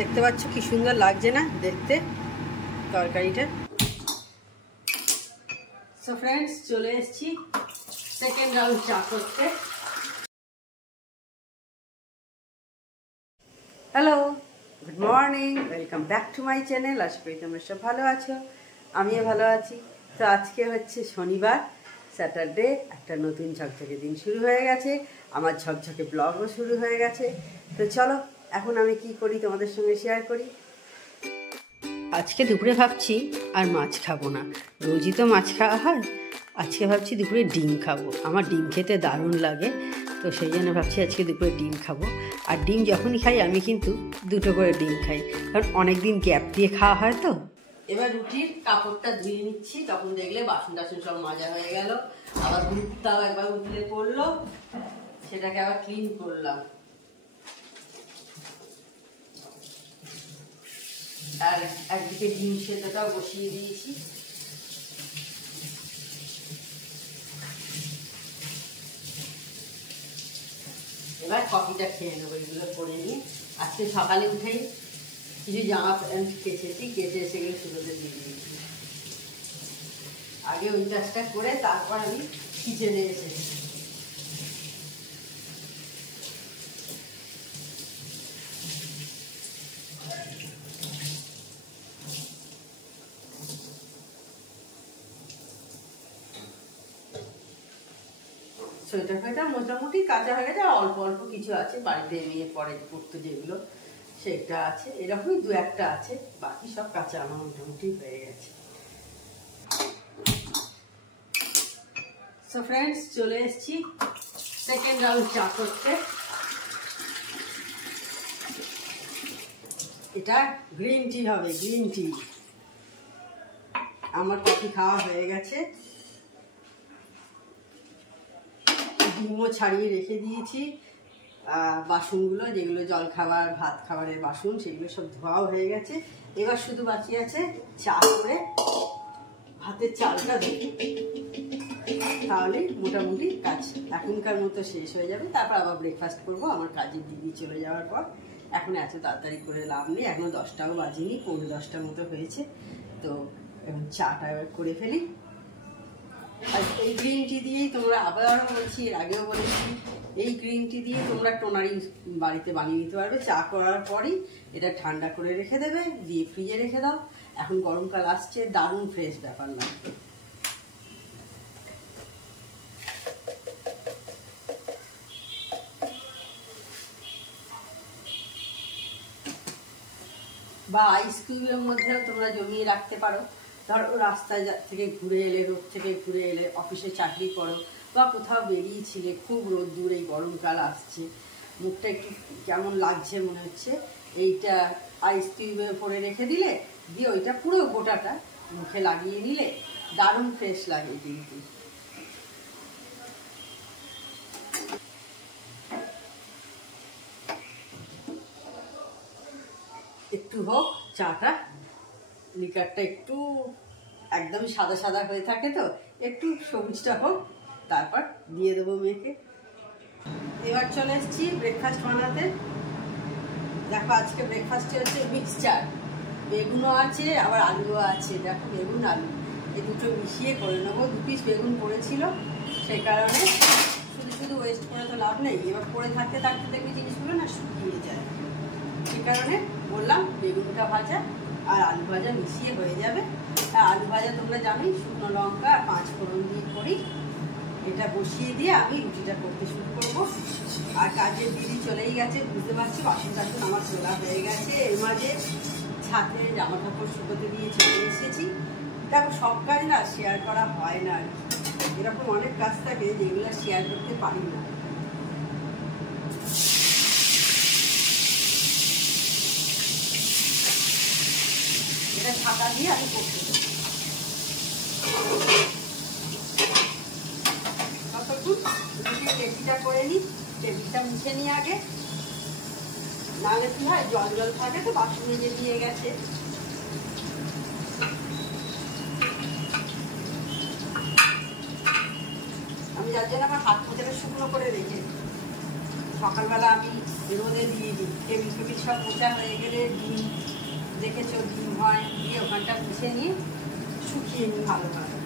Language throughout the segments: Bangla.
দেখতে পাচ্ছ কি সুন্দর লাগছে না দেখতে তরকারিটা। সো ফ্রেন্ডস, চলে এসেছি সেকেন্ড রাউন্ড চা করতে। Hello, good morning, welcome back to my channel. আশা করি তোমরা সব ভালো আছো, আমিও ভালো আছি। তো আজকে হচ্ছে শনিবার, স্যাটারডে, একটা নতুন ঝকঝকে দিন শুরু হয়ে গেছে, আমার ঝকঝকে ব্লগও শুরু হয়ে গেছে। তো চলো এখন আমি কি করি তোমাদের সঙ্গে শেয়ার করি। আজকে দুপুরে ভাবছি আর মাছ খাবো না, রোজই তো মাছ খাওয়া হয়। আজকে ভাবছি দুপুরে ডিম খাবো, আমার ডিম খেতে দারুণ লাগে। তো সেই জন্য ভাবছি আজকে দুপুরে ডিম খাবো। আর ডিম যখনই খাই আমি কিন্তু দুটো করে ডিম খাই, কারণ অনেক দিন গ্যাপ দিয়ে খাওয়া হয়। তো এবার রুটির কাপড়টা ধুয়ে নিচ্ছি, তখন দেখলে বাসন টাসন সব মাজা হয়ে গেল। আবার দুধটাও একবার উঠলে পড়লো, সেটাকে আবার ক্লিন করলাম। আর একদিকে ডিম সেদ্ধটাও বসিয়ে দিয়েছি। এবার কফিটা খেয়ে নেবো, এগুলো করে নিয়ে। আজকে সকালে উঠেই কিছু জামা প্যান্ট কেচেছি, কেচে সেগুলো শুধুতে দিয়ে দিয়েছি। আগে ওই কাজটা করে তারপর আমি কিচেনে এসেছি। সোয়েটার ফোয়েটার মোটামুটি কাঁচা হয়ে গেছে, আর অল্প অল্প কিছু আছে বাড়িতে নিয়ে পরে পড়তে যেগুলো সেটা আছে, এরকমই দু একটা আছে, বাকি সব কাঁচা আমার মোটামুটি হয়ে গেছে। সো ফ্রেন্ডস, চলে এসেছি সেকেন্ড রাউন্ড চা করতে। এটা গ্রিন টি হবে, গ্রিন টি। আমার কফি খাওয়া হয়ে গেছে, ডিমও ছাড়িয়ে রেখে দিয়েছি। বাসনগুলো যেগুলো জল খাবার ভাত খাবারের বাসন সেগুলো সব ধোয়াও হয়ে গেছে। এবার শুধু বাকি আছে চা করে ভাতের চালটা দিই, তাহলে মোটামুটি কাজ এখনকার মতো শেষ হয়ে যাবে। তারপর আবার ব্রেকফাস্ট করবো আমার কাজের দিদি চলে যাওয়ার পর। এখন এত তাড়াতাড়ি করে লাভ নেই, এখনো 10টাও বাজেনি, 10:45 মতো হয়েছে। তো এখন চাটা করে ফেলি। আর এই গ্রিন টি দিয়েই তোমরা, আবারও বলছি, এর আগেও বলেছি, এই গ্রিন টি দিয়ে তোমরা টোনারি বাড়িতে বানিয়ে নিতে পারবে। চা করার পরই এটা ঠান্ডা করে রেখে দেবে, দিয়ে ফ্রিজে রেখে দাও। এখন গরমকাল আসছে, দারুণ ফ্রেশ ব্যাপার লাগবে। বা আইস কিউবের মধ্যেও তোমরা জমিয়ে রাখতে পারো। ধরো রাস্তায় থেকে ঘুরে এলে, রোদ থেকে ঘুরে এলে, অফিসে চাকরি করো বা কোথাও বেরিয়েছিলে, খুব রোদ দূর, এই গরমকাল আসছে, মুখটা একটু কেমন লাগছে মনে হচ্ছে, এইটা আইস কিউবে ভরে রেখে দিলে, দিয়ে ওইটা পুরো গোটাটা মুখে লাগিয়ে নিলে দারুণ ফ্রেশ লাগে কিন্তু। একটু হোক চাটা, লিকারটা একটু একদম সাদা সাদা হয়ে থাকে, তো একটু সবুজটা হোক, তারপর দিয়ে দেবো মেয়েকে। এবার চলে এসেছি ব্রেকফাস্ট বানাতে। দেখো আজকে ব্রেকফাস্টে হচ্ছে মিক্সচার, বেগুনও আছে আবার আলুও আছে। দেখো বেগুন আলু এই দুটো মিশিয়ে করে নেবো। 2 পিস বেগুন পড়েছিল, সেই কারণে শুধু শুধু ওয়েস্ট করে তো লাভ নেই। এবার পড়ে থাকতে থাকতে দেখবি জিনিসগুলো না শুকিয়ে যায়, সেই কারণে বললাম বেগুনটা ভাজা আর আলু ভাজা মিশিয়ে হয়ে যাবে। আর আলু ভাজা তোমরা জানোই শুকনো লঙ্কা আর 5 ফোড়ন দিয়ে করি। এটা বসিয়ে দিয়ে আমি রুটিটা করতে শুরু করবো। আর কাজের দিদি চলেই গেছে, বুঝতে পারছি। বাসন টাসন আমার তোলা হয়ে গেছে, এর মাঝে ছাদে জামা কাপড় শুকোতে দিয়ে চলে এসেছি। দেখো সব কাজ না শেয়ার করা হয় না, আর এরকম অনেক কাজ থাকে যেগুলো শেয়ার করতে পারি না। এটা ঢাকা দিয়ে আমি করতে দেবো ততক্ষণ। টেবিলটা করে নিই, টেবিলটা মুছে নিই আগে, নাহলে কি হয় জল জল থাকে তো, বাসন মেজে দিয়ে গেছে। আমি যার জন্য আমার হাত মোজাটা শুকনো করে রেখে, সকালবেলা আমি এর মধ্যে দিয়ে দিই। টেবিল ফেবিল সব মোটা হয়ে গেলে ডিম দেখেছো ডিম হয় দিয়ে ওখানটা মুছে নিয়ে শুকিয়ে নিই ভালোভাবে।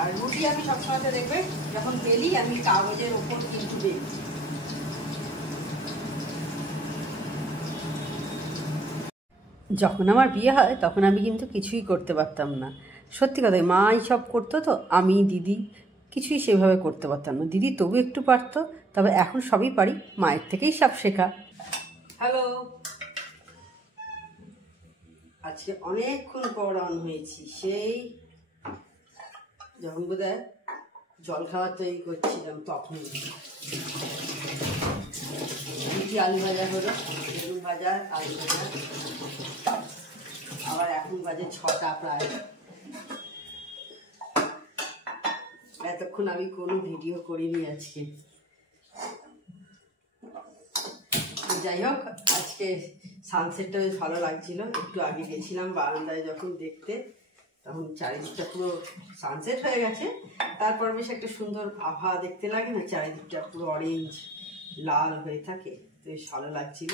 আর রুটি আমি সবসময় দেখবে যখন বেলি আমি কাগজের ওপর কিন্তু বেলি। যখন আমার বিয়ে হয় তখন আমি কিন্তু কিছুই করতে পারতাম না, সত্যি কথাই। মাই সব করতো, তো আমি দিদি কিছুই সেভাবে করতে পারতাম না। দিদি তবু একটু পারতো, তবে এখন সবই পারি, মায়ের থেকেই সব শেখা। হ্যালো, আজকে অনেকক্ষণ পর অন হয়েছি, সেই যখন বোধহয় জল খাবার তৈরি করছিলাম তখন। রুটি আলু ভাজা হলো, বেগুন ভাজা আলু ভাজা। আবার এখন বাজে 6টা প্রায়। এতক্ষণ আমি কোনো ভিডিও করিনি আজকে। যাই হোক, আজকে সানসেটটা বেশ ভালো লাগছিল। একটু আগে গেছিলাম বারান্দায় যখন দেখতে, তখন চারিদিকটা পুরো সানসেট হয়ে গেছে। তারপর বেশ একটা সুন্দর আবহাওয়া দেখতে লাগে না, চারিদিকটা পুরো অরেঞ্জ লাল হয়ে থাকে, তো বেশ ভালো লাগছিল।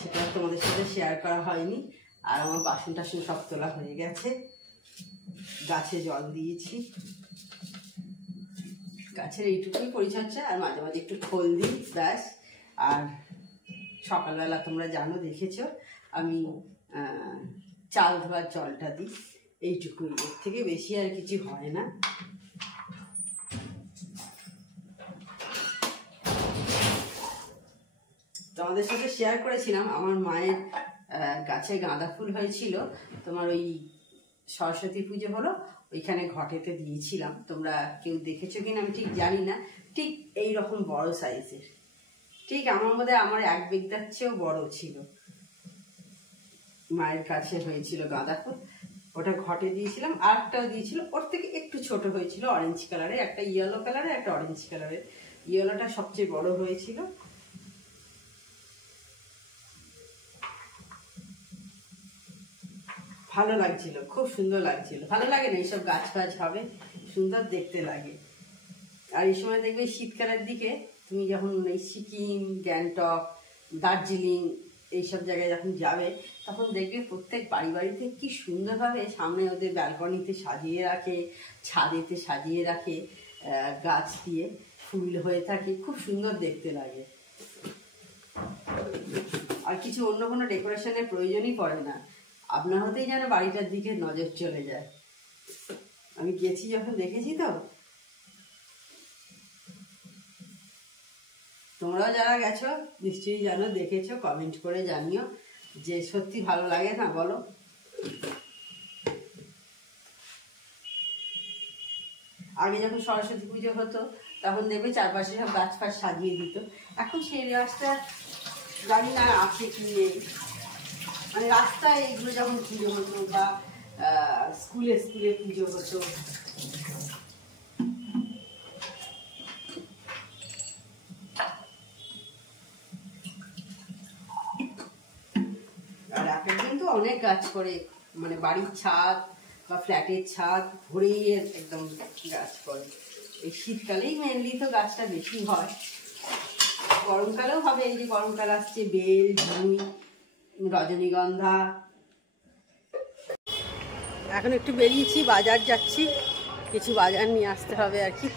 সেটা তোমাদের সাথে শেয়ার করা হয়নি। আর আমার বাসন টাসন সব তোলা হয়ে গেছে, গাছে জল দিয়েছি। গাছের এইটুকুই পরিচর্যা, আর মাঝে মাঝে একটু খোল দিই, ব্যাস। আর সকালবেলা তোমরা জানো, দেখেছো আমি চাল ধোয়ার জলটা দিই, এইটুকুই, এর থেকে বেশি আর কিছু হয় না। তোমাদের সাথে শেয়ার করেছিলাম আমার মায়ের গাছে গাঁদা ফুল হয়েছিল, তোমার ওই সরস্বতী পুজো হলো, ওইখানে ঘটেতে দিয়েছিলাম। তোমরা কেউ দেখেছো কিনা আমি ঠিক জানি না। ঠিক এই রকম বড় সাইজের, ঠিক আমার মধ্যে আমার 1 বিঘার চেয়েও বড় ছিল, মায়ের কাছে হয়েছিল গাঁদা ফুল, ওটা ঘটে দিয়েছিলাম। আর একটাও দিয়েছিল, ওর থেকে একটু ছোট হয়েছিল, অরেঞ্জ কালারের, একটা ইয়েলো কালারের, একটা অরেঞ্জ কালারের। ইয়েলোটা সবচেয়ে বড় হয়েছিল। ভালো লাগছিল, খুব সুন্দর লাগছিল। ভালো লাগে না এইসব গাছ ফাছ হবে, সুন্দর দেখতে লাগে। আর এই সময় দেখবে শীতকালের দিকে তুমি যখন এই সিকিম, গ্যাংটক, দার্জিলিং এইসব জায়গায় যখন যাবে, তখন দেখবে প্রত্যেক বাড়িতে কি সুন্দরভাবে সামনে ওদের ব্যালকনিতে সাজিয়ে রাখে, ছাদেতে সাজিয়ে রাখে, গাছ দিয়ে ফুল হয়ে থাকে, খুব সুন্দর দেখতে লাগে। আর কিছু অন্য কোনো ডেকোরেশনের প্রয়োজনই পড়ে না, আপনা হতেই যেন বাড়িটার দিকে নজর চলে যায়। আমি গেছি যখন দেখেছি, তো তোমরাও যারা গেছো নিশ্চয়ই জানো, দেখেছো, কমেন্ট করে জানিও যে সত্যি ভালো লাগে না বলো। আগে যখন সরস্বতী পুজো হতো তখন দেখবে চারপাশে সব গাছ ফাছ সাজিয়ে দিত। এখন সেই রাস্তা জানি না আছে কি নেই, মানে রাস্তায় এগুলো যখন পুজো হতো বা স্কুলে পুজো হতো, আর একদিন তো অনেক গাছ করে, মানে বাড়ির ছাদ বা ফ্ল্যাটের ছাদ ভরেই একদম গাছ করে। এই শীতকালেই মেনলি তো গাছটা বেশি হয়, গরমকালেও হবে। এই যে গরমকাল আসছে, বেল, ঝুঁই, রজনীগন্ধা। এখন একটু বেরিয়েছি, বাজার যাচ্ছি, কিছু বাজার নিয়ে আসতে হবে আর কি,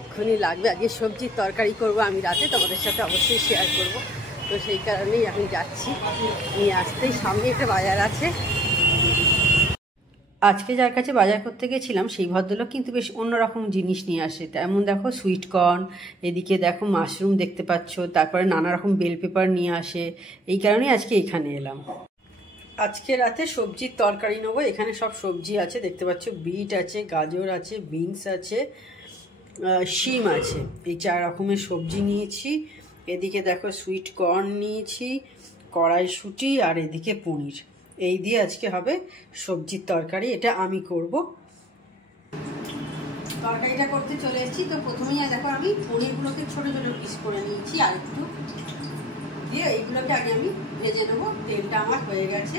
এক্ষুনি লাগবে। আজকে সবজির তরকারি করব আমি রাতে, তোমাদের সাথে অবশ্যই শেয়ার করব। তো সেই কারণেই এখন যাচ্ছি নিয়ে আসতেই। সামনে একটা বাজার আছে। আজকে যার কাছে বাজার করতে গেছিলাম সেই ভদ্রলোক কিন্তু বেশ অন্যরকম জিনিস নিয়ে আসে। তেমন দেখো সুইট কর্ন, এদিকে দেখো মাশরুম দেখতে পাচ্ছ, তারপরে নানা রকম বেল পেপার নিয়ে আসে। এই কারণেই আজকে এখানে এলাম। আজকে রাতে সবজির তরকারি নেবো। এখানে সব সবজি আছে দেখতে পাচ্ছ, বিট আছে, গাজর আছে, বিনস আছে, শিম আছে। এই 4 রকমের সবজি নিয়েছি। এদিকে দেখো সুইট কর্ন নিয়েছি, কড়াইশুঁটি, আর এদিকে পনির। এই দিয়ে আজকে হবে সবজির তরকারি, এটা আমি করব। তরকারিটা করতে চলে এসেছি। তো প্রথমেই দেখো আমি পনিরগুলোকে ছোট ছোট পিস করে নিয়েছি, আর একটু দিয়ে এইগুলোকে আগে আমি ভেজে নেবো। তেলটা আমার হয়ে গেছে।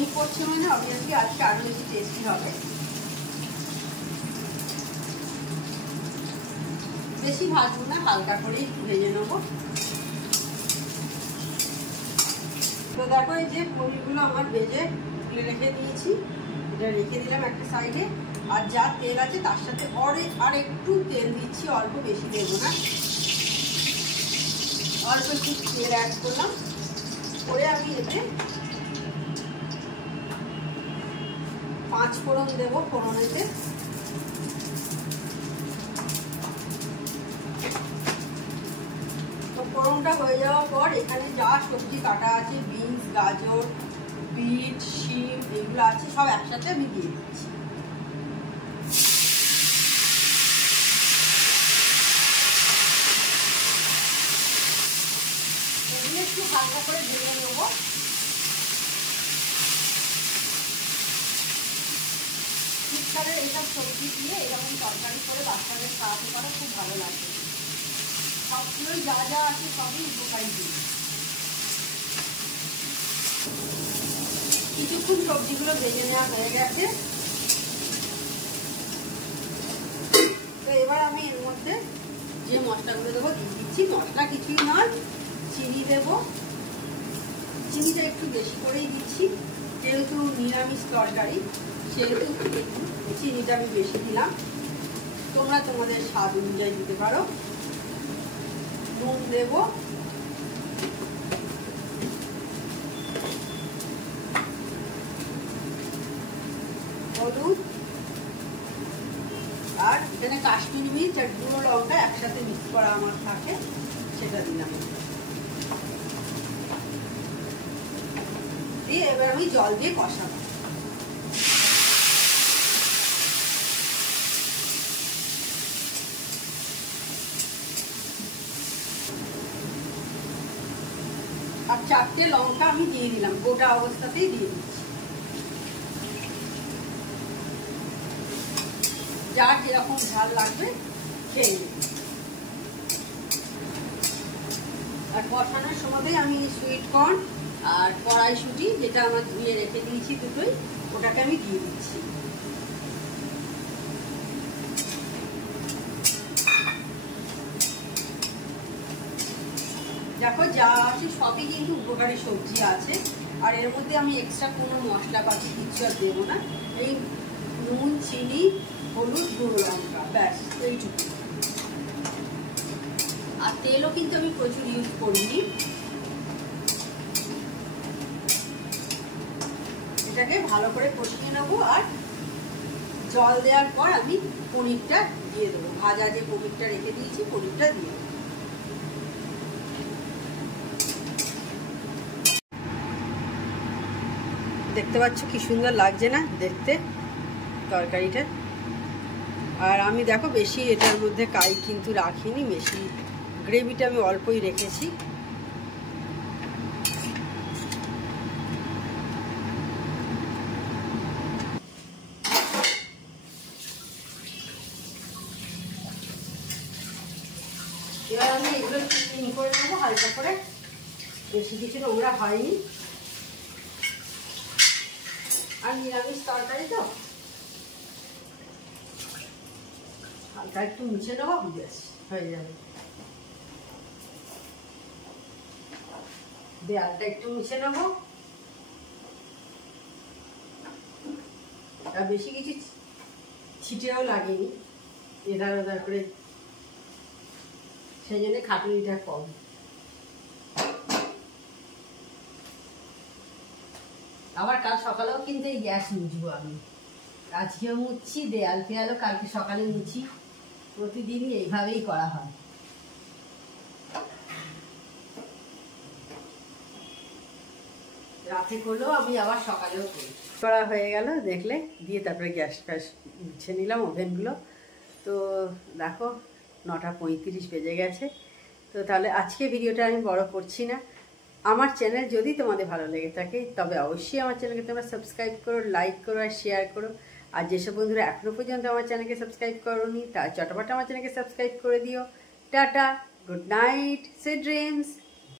পনির করছে মানে অবভিয়াসলি আজকে আরো বেশি টেস্টি হবে। বেশি ভাজবো না, হালকা করেই ভেজে নেবো। তো দেখো এই যে পনিরগুলো আমার ভেজে তুলে রেখে দিয়েছি, এটা রেখে দিলাম একটা সাইডে। আর যা তেল আছে তার সাথে আর একটু তেল দিচ্ছি, অল্প, বেশি দেবো না, অল্প একটু তেল অ্যাড করলাম। করে আমি এতে 5 ফোড়ন দেবো। ফোড়নেতে তো ফোড়নটা হয়ে যাওয়ার পর এখানে যা সবজি কাটা আছে, বিনস, গাজর, বিট, শিম এগুলো আছে সব একসাথে আমি দিয়ে দিচ্ছি। এগুলো একটু হালকা করে ভেজে নেবো। শীতকালে এইসব সবজি দিয়ে এরকম তরকারি করে বাচ্চাদের খাওয়াতে পারা খুব ভালো লাগে। সবগুলোই যা যা আছে সবই উপকারী জিনিস। কিছুক্ষণ সবজিগুলো ভেজে নেওয়া হয়ে গেছে। তো এবার আমি এর মধ্যে যে মশলাগুলো দেবো দিয়ে দিচ্ছি। মশলা কিছুই নয়, চিনি দেবো। চিনিটা একটু বেশি করেই দিচ্ছি, যেহেতু নিরামিষ তরকারি সেহেতু চিনিটা আমি বেশি দিলাম। তোমরা তোমাদের স্বাদ অনুযায়ী দিতে পারো। নুন দেব, হলুদ, আর এখানে কাশ্মীরি মির্চ আর গুঁড়ো লঙ্কা একসাথে মিক্স করা আমার থাকে, সেটা দিলাম। দিয়ে এবার আমি জল দিয়ে কষাবো। আর 4টে লঙ্কা আমি দিয়ে দিলাম, গোটা অবস্থাতেই দিয়ে দিচ্ছি। যার যেরকম ঝাল লাগবে খেয়ে নেবে। আর কষানোর সময়তেই আমি সুইট কর্ন আর কড়াইশুঁটি, যেটা আমার ধুয়ে রেখে দিয়েছি দুটোই, ওটাকে আমি দিয়ে দিচ্ছি। দেখো যা আছে সবই কিন্তু উপকারী সবজি আছে, আর এর মধ্যে আমি এক্সট্রা কোনো মশলাপাতি কিছু আর দেবো না। এই নুন, চিনি, হলুদ, গুঁড়ো লঙ্কা, ব্যাস এইটুকু। আর তেলও কিন্তু আমি প্রচুর ইউজ করিনি। এটাকে ভালো করে কষিয়ে নেবো। আর জল দেওয়ার পর আমি পনিরটা দিয়ে দেবো। ভাজা যে পনিরটা রেখে দিয়েছি, পনিরটা দিয়ে দেবো। দেখতে পাচ্ছ কি সুন্দর লাগছে না দেখতে তরকারিটা। আর আমি দেখো বেশি এটার মধ্যে কাই কিন্তু রাখিনি, বেশি গ্রেভিটা আমি অল্পই রেখেছি। এবার আমি এগুলো ক্লিন করে নেবো হালকা করে, বেশি কিছু নোংরা হয়নি। আর নিরামিষ তরকারি তো হালকা একটু মুছে নেবো, ব্যাস হয়ে যাবে। দেয়ালটা একটু মুছে নেবো। আর বেশি কিছু ছিটেও লাগেনি, এধার ওধার করে, সেই জন্য খাটুনিটা কম। আবার কাল সকালেও কিন্তু এই গ্যাস মুছবো আমি। আজকেও মুছছি, দেয়াল ফেয়ালও কালকে সকালে মুছি। প্রতিদিনই এইভাবেই করা হয়। রাতে করলেও আমি আবার সকালেও করি। করা হয়ে গেল দেখলে, দিয়ে তারপরে গ্যাস ফ্যাস মুছে নিলাম, ওভেনগুলো। তো দেখো 9:35 বেজে গেছে। তো তাহলে আজকে ভিডিওটা আমি বড় করছি না। আমার চ্যানেল যদি তোমাদের ভালো লেগে থাকে তবে অবশ্যই আমার চ্যানেলকে তোমরা সাবস্ক্রাইব করো, লাইক করো আর শেয়ার করো। আর যেসব বন্ধুরা এখনো পর্যন্ত আমার চ্যানেলকে সাবস্ক্রাইব করোনি তারা চটপট আমার চ্যানেলকে সাবস্ক্রাইব করে দিও। Tata, good night, sweet dreams.